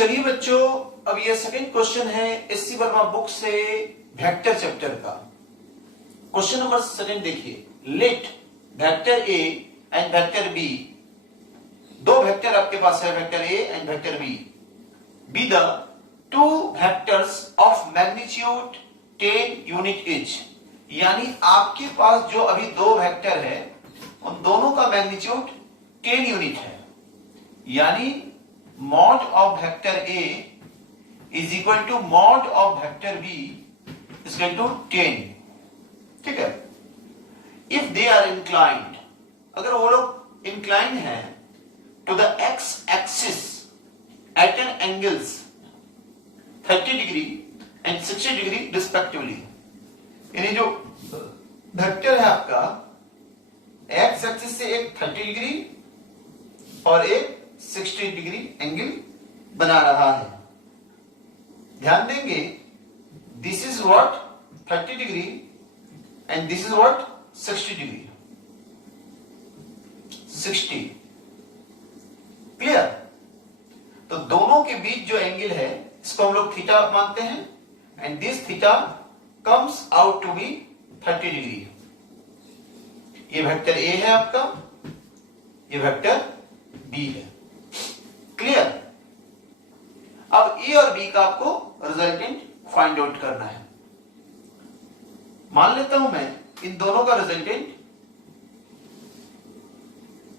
चलिए बच्चों, अब ये सेकंड क्वेश्चन है एससी वर्मा बुक से वेक्टर चैप्टर का। क्वेश्चन नंबर सेकंड देखिए, let vector A and vector B, दो वेक्टर आपके पास है, vector A and vector B the two vectors of magnitude 10 unit each. यानी आपके पास जो अभी दो वेक्टर है उन दोनों का मैग्नीट्यूड 10 यूनिट है। यानी mod of vector A is equal to mod of vector B is equal to 10। ठीक है। If they are inclined, अगर वो लोग inclined हैं to the x axis at an angles 30 degree and 60 degree respectively, यानी जो वेक्टर है आपका x एक्सिस से एक 30 डिग्री और एक 60 डिग्री एंगल बना रहा है। ध्यान देंगे, this is what 30 degree and this is what 60 degree, 60। Clear? तो दोनों के बीच जो एंगल है इसको हम लोग थीटा मानते हैं and this theta comes out to be 30 degree. ये वेक्टर ए है आपका, ये वेक्टर बी है। क्लियर? अब ए और बी का आपको रिजल्टेंट फाइंड आउट करना है। मान लेता हूं मैं इन दोनों का रिजल्टेंट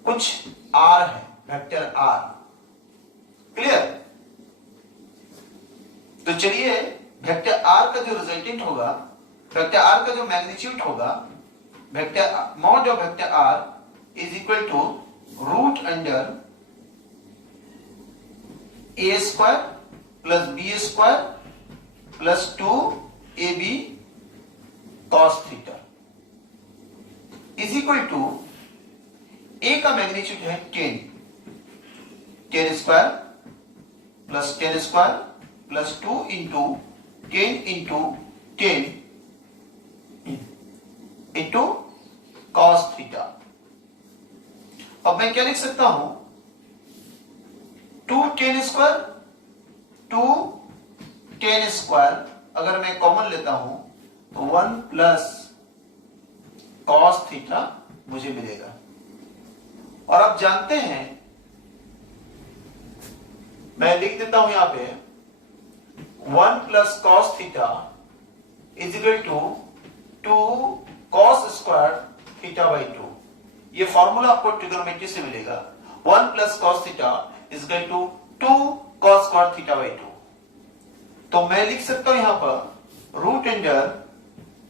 कुछ आर है, वेक्टर आर। क्लियर? तो चलिए वेक्टर आर का जो रिजल्टेंट होगा, वेक्टर आर का जो मैग्नीट्यूड होगा, vector mod of vector R is equal to root under A square plus B square plus 2ab cos theta is equal to A का magnitude है 10 square plus 10 square plus 2 into 10 into 10 into cos theta. अब मैं क्या लिख सकता हूं, 2 10 square 2 10 square अगर मैं कॉमन लेता हूं तो 1 प्लस cos थीटा मुझे मिलेगा। और आप जानते हैं, मैं लिख देता हूं यहां पे 1 plus cos theta is equal to 2 cos square theta by 2। ये फॉर्मूला आपको ट्रिग्नोमेट्री से मिलेगा। 1 plus cos theta is equal to 2 cos square theta by 2। तो मैं लिख सकता हूं यहां पर root under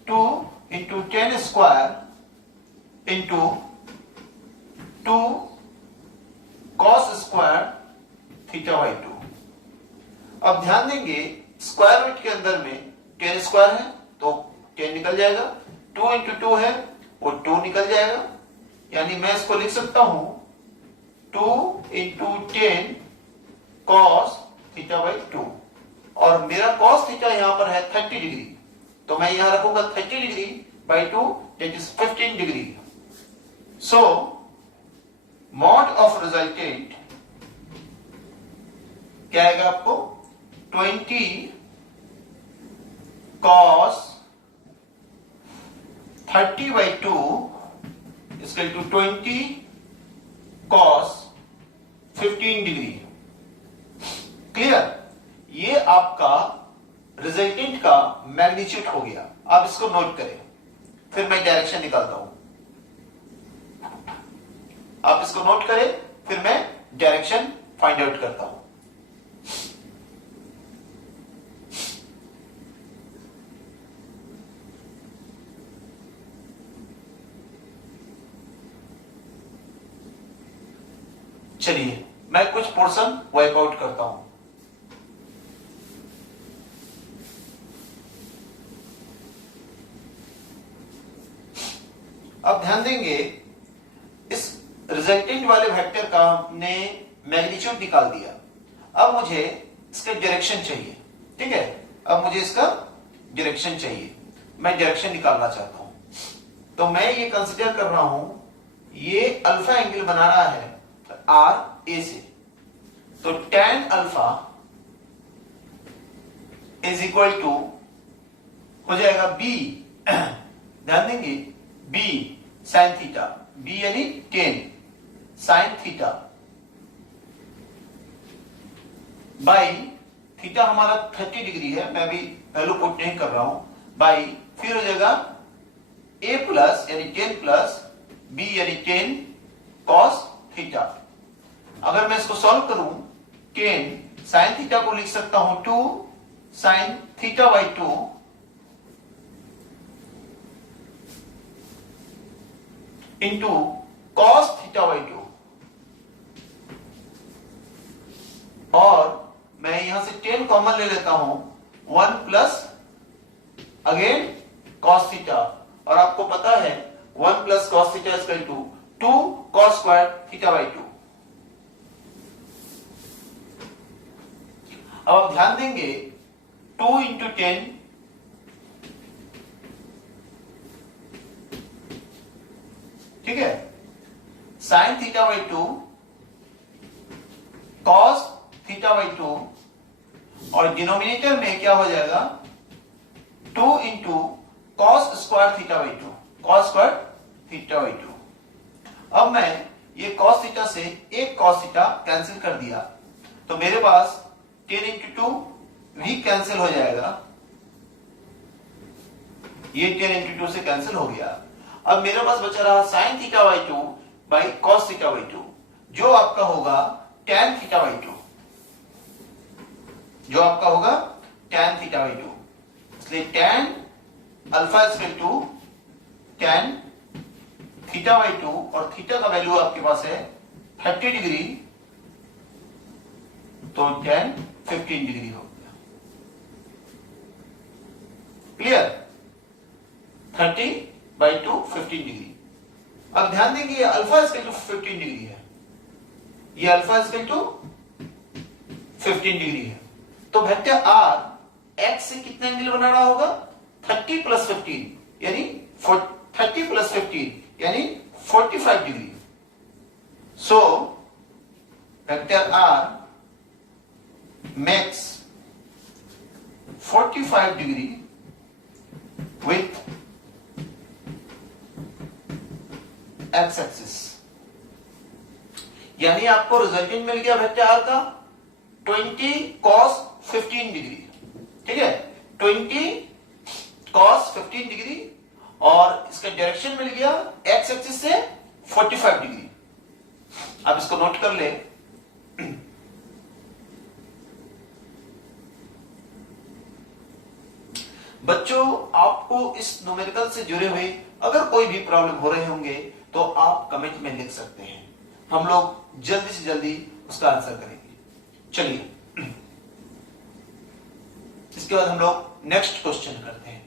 2 into 10 square into 2 cos square theta by 2। अब ध्यान देंगे, स्क्वायर रूट के अंदर में 10 स्क्वायर है तो 10 निकल जाएगा, 2 इंटू 2 है वो 2 निकल जाएगा। यानी मैं इसको लिख सकता हूं 2 इंटू 10 cos थीटा बाई 2। और मेरा cos थीटा यहां पर है 30 डिग्री, तो मैं यहां रखूंगा 30 degree by 2 that is 15 degree. So mod of resultant क्या आएगा आपको, 20 cos 30 by 2 is equal to 20 cos 15 degree. Clear? ये आपका रिजल्टेंट का मैग्नीट्यूड हो गया। आप इसको नोट करें, फिर मैं डायरेक्शन निकालता हूं। आप इसको नोट करें, फिर मैं डायरेक्शन फाइंड आउट करता हूं। चलिए मैं कुछ पोर्शन वाइप आउट करता हूं। अब ध्यान देंगे, इस रिजल्टेंट वाले वेक्टर का हमने मैग्नीट्यूड निकाल दिया। अब मुझे इसका डायरेक्शन चाहिए। ठीक है, अब मुझे इसका डायरेक्शन चाहिए, मैं डायरेक्शन निकालना चाहता हूं। तो मैं ये कंसिडर कर रहा हूं, ये अल्फा एंगल बना रहा है आर ए से, तो tan alpha is equal to हो जाएगा बी, ध्यान देंगे, बी साइन थीटा, बी यानी 10 साइन थीटा बाई थीटा हमारा 30 डिग्री है, मैं भी वैल्यू पुट नहीं कर रहा हूं, बाई फिर हो जाएगा a प्लस यानी 10 प्लस b यानी 10 कॉस थीटा। अगर मैं इसको सॉल्व करूं 10 साइन थीटा को लिख सकता हूं 2 sine theta by 2 into cos theta by 2, और मैं यहां से 10 कॉमन ले लेता हूं 1 प्लस अगेन कॉस थीटा, और आपको पता है 1 plus cos theta is equal to 2 cos square theta by 2। अब आप ध्यान देंगे 2 इंटू 10 ठीक है, sine theta by 2 cos theta by 2, और डिनोमिनेटर में क्या हो जाएगा 2 into cos square theta by 2, cos square theta by 2। अब मैं ये कॉस थीटा से एक कॉस थीटा कैंसिल कर दिया, तो मेरे पास 10 इंटू 2 भी कैंसिल हो जाएगा, ये 10 इंटू 2 से कैंसिल हो गया। अब मेरे पास बचा रहा sine theta by 2 by cos theta by 2, जो आपका होगा tan थीटा बाई 2, जो आपका होगा tan थीटा बाई 2। इसलिए tan alpha is equal to tan theta by 2, और थीटा का वैल्यू आपके पास है 30 डिग्री, तो tan 15 डिग्री हो गया। Clear, 30 by 2 15 degree. अब ध्यान देंगे ये अल्फा इक्वल टू 15 डिग्री है, ये अल्फा इक्वल टू 15 डिग्री है, तो वेक्टर आर एक्स से कितना एंगल बना रहा होगा 30 प्लस 15 यानी 30 प्लस 15 यानी 45 degree. So vector R makes 45 degree with X axis, यानी आपको रिजल्टेंट मिल गया वेक्टर आर का 20 cos 15 डिग्री, ठीक है, 20 cos 15 डिग्री, और इसका डायरेक्शन मिल गया एक्स एक्सिस से 45 डिग्री। अब इसको नोट कर ले, बच्चों आपको इस न्यूमेरिकल से जुड़े हुए अगर कोई भी प्रॉब्लम हो रहे होंगे तो आप कमेंट में लिख सकते हैं, हम लोग जल्दी से जल्दी उसका आंसर करेंगे। चलिए इसके बाद हम लोग नेक्स्ट क्वेश्चन करते हैं।